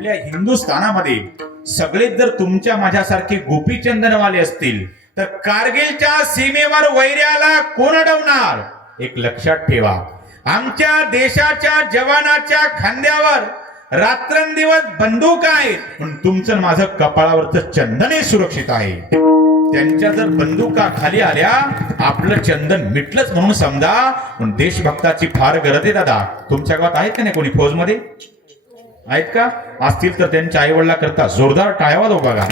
आपल्या हिंदुस्थानामध्ये सगळेच जर तुमच्या माझ्यासारखे गोपीचंदनवाले असतील तर कारगिलच्या सीमेवर वैर्याला कोण अडवणार? एक लक्षात ठेवा. आमच्या देशाच्या जवानाच्या खांद्यावर रात्रंदिवस बंदूक आहेत पण तुमचं माझं कपाळावरचं चंदनही सुरक्षित आहे. त्यांच्या जर बंदुका खाली आल्या आपलं चंदन मिटलंच म्हणून समजा पण देशभक्ताची फार गरज आहे दादा. तुमच्या गावात आहेत का नाही कोणी फौजमध्ये? आहेत का? असतील तर त्यांच्या आई वडिला करता जोरदार टाळ्यावा दो बघा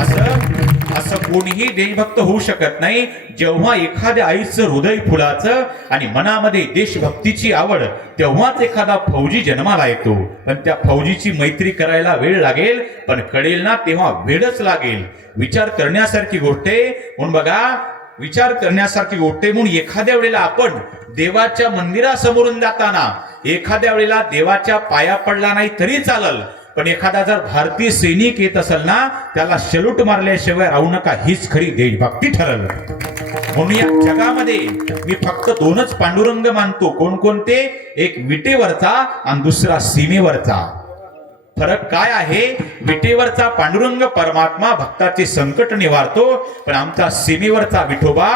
असं असं कोणीही देशभक्त होऊ शकत नाही. जेव्हा एखाद्या आईचं हृदय फुलाचं आणि मनामध्ये देशभक्तीची आवड तेव्हाच एखादा फौजी जन्माला येतो. पण त्या फौजीची मैत्री करायला वेळ लागेल पण कळेल ना तेव्हा वेळच लागेल. विचार करण्यासारखी गोष्ट आहे. म्हणून बघा विचार करण्यासारखी गोष्ट म्हणून एखाद्या वेळेला आपण देवाच्या मंदिरासमोरून जाताना एखाद्या वेळेला देवाच्या पाया पडला नाही तरी चालल. पण एखादा जर भारतीय सैनिक येत असेल ना त्याला शलूट मारल्याशिवाय राहू नका हीच खरी देशभक्ती ठरल. म्हणून या जगामध्ये मी फक्त दोनच पांडुरंग मानतो. कोणकोणते? एक विटेवरचा आणि दुसरा सीमेवरचा. फरक काय आहे? विटेवरचा पांडुरंग परमात्मा भक्ताचे संकट निवारतो पण आमचा सीमेवरचा विठोबा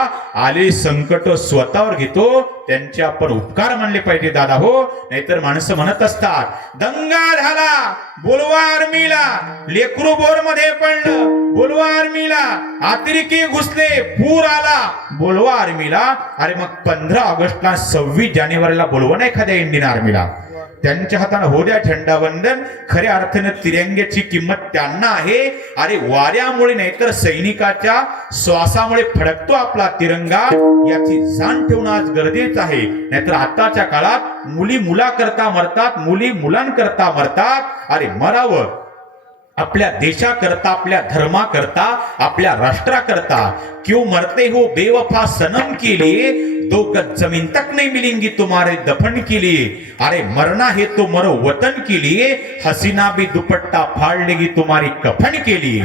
आले संकट स्वतःवर घेतो त्यांचे आपण उपकार मानले पाहिजे दादा हो नाहीतर माणसं म्हणत असतात दंगा झाला बोलवा आर्मीला लेकरू बोरमध्ये पडलं बोलवा आर्मीला अतिरेकी घुसले पूर आला बोलवा आर्मीला अरे मग पंधरा ऑगस्टला सव्वीस जानेवारीला बोलवा ना एखाद्या इंडियन आर्मीला. त्यांच्या हाताने हो द्या झेंडावंदन खऱ्या अर्थाने तिरंग्याची किंमत त्यांना आहे. अरे वाऱ्यामुळे नाहीतर सैनिकाच्या श्वासामुळे फडकतो आपला तिरंगा. याची जाण ठेवणं आज गरजेचं आहे. नाहीतर आताच्या काळात मुली मुलाकरता मरतात मुली मुलांकरता मरतात. अरे मरावं. आपल्या देशाकरता आपल्या धर्माकरता आपल्या राष्ट्राकरता. क्यों मरते हो? बेवफा सनम के लिए दो गज जमीन तक नहीं मिलेंगी तुम्हारे दफन के लिए। अरे मरना है तो मरो वतन के लिए हसीना भी दुपट्टा फाड़ लेगी तुम्हारी कफन के लिए।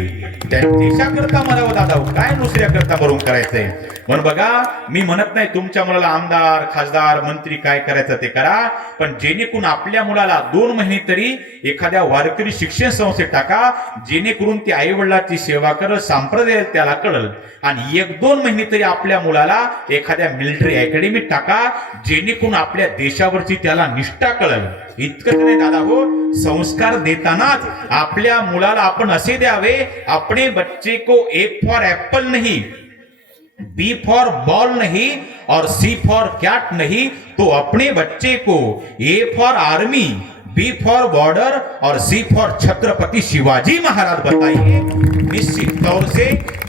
करता मरावं दादा काय दुसऱ्या करता मरून करायचंय म्हणून बघा मी म्हणत नाही तुमच्या मुलाला आमदार खासदार मंत्री काय करायचं ते करा पण जेणेकरून आपल्या मुलाला दोन महिने तरी एखाद्या वारकरी शिक्षण संस्थेत टाका जेणेकरून ती आई वडिलाची सेवा करत संप्रदाय त्याला कळल. आणि एक दोन महिने तरी आपल्या मुलाला मिलिटरी अकॅडमीत टाका आपल्या देशावरची त्याला निष्ठा कळल. इतकंच नाही दादा हो, संस्कार मुलाला आपण असे द्यावे अपने बच्चे को ए फॉर एप्पल नहीं बी फॉर बॉल नहीं और सी फॉर कैट नहीं तो अपने बच्चे को A for army B for border और सी फॉर छत्रपति शिवाजी महाराज बताइए। निश्चित तौर से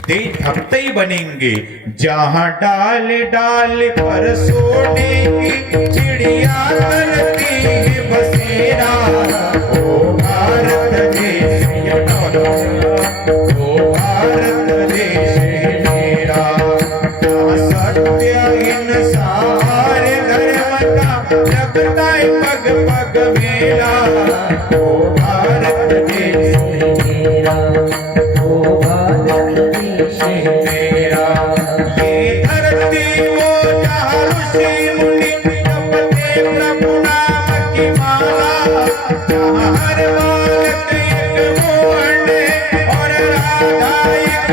देशभक्त ही बनेंगे। जहाँ डाल डाल पर सोने की चिड़िया करती है बसेरा ओ भारत देश ओ भारत देश मेरा। सत्य, इंसार धर्म का लगता है पग पग मेरा। ओ भारत देश मेरा।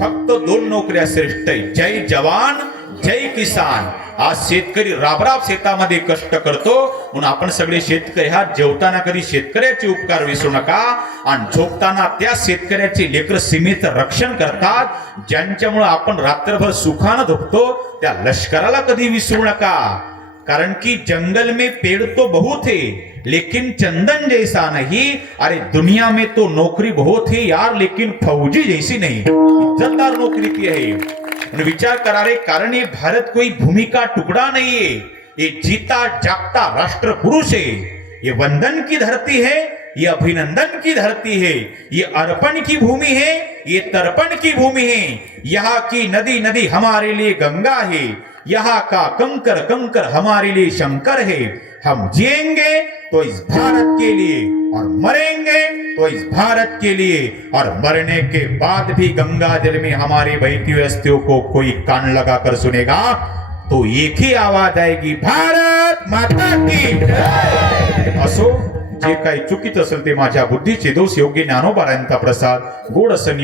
फक्त दोन नोकऱ्या श्रेष्ठ आहे जय जवान जय किसान. आज शेतकरी राबराब शेतामध्ये कष्ट करतो. म्हणून आपण सगळे शेतकरी हा जेवताना कधी शेतकऱ्याचे उपकार विसरू नका. आणि झोपताना त्या शेतकऱ्याचे लेकर सीमित रक्षण करतात. ज्यांच्यामुळे आपण रात्रभर सुखानं झोपतो त्या लष्कराला कधी विसरू नका. कारण की जंगल में पेड़ तो बहुत है लेकिन चंदन जैसा नहीं। अरे, दुनिया में तो नौकरी बहुत है यार, लेकिन फौजी जैसी नहीं। इज्जतदार नौकरी की है विचार करा रे कारण ये भारत कोई भूमि का टुकड़ा नहीं है। ये जीता जागता राष्ट्र पुरुष है। ये वंदन की धरती है, ये अभिनंदन की धरती है, ये अर्पण की भूमि है, ये तर्पण की भूमि है। यहाँ की नदी नदी हमारे लिए गंगा है। यहाँ का कंकर कंकर हमारे लिए शंकर है हम जिएँगे तो इस भारत के लिए और मरेंगे तो इस भारत के लिए और मरने के बाद भी गंगा जल में हमारी बहती अस्थियों को कोई कान लगा कर सुनेगा तो एक ही आवाज़ आएगी, भारत माता की! असो जे काही चुकीचं असेल ते माझ्या बुद्धीचे दोष योग्य ज्ञानोबारांचा प्रसाद, गोड असं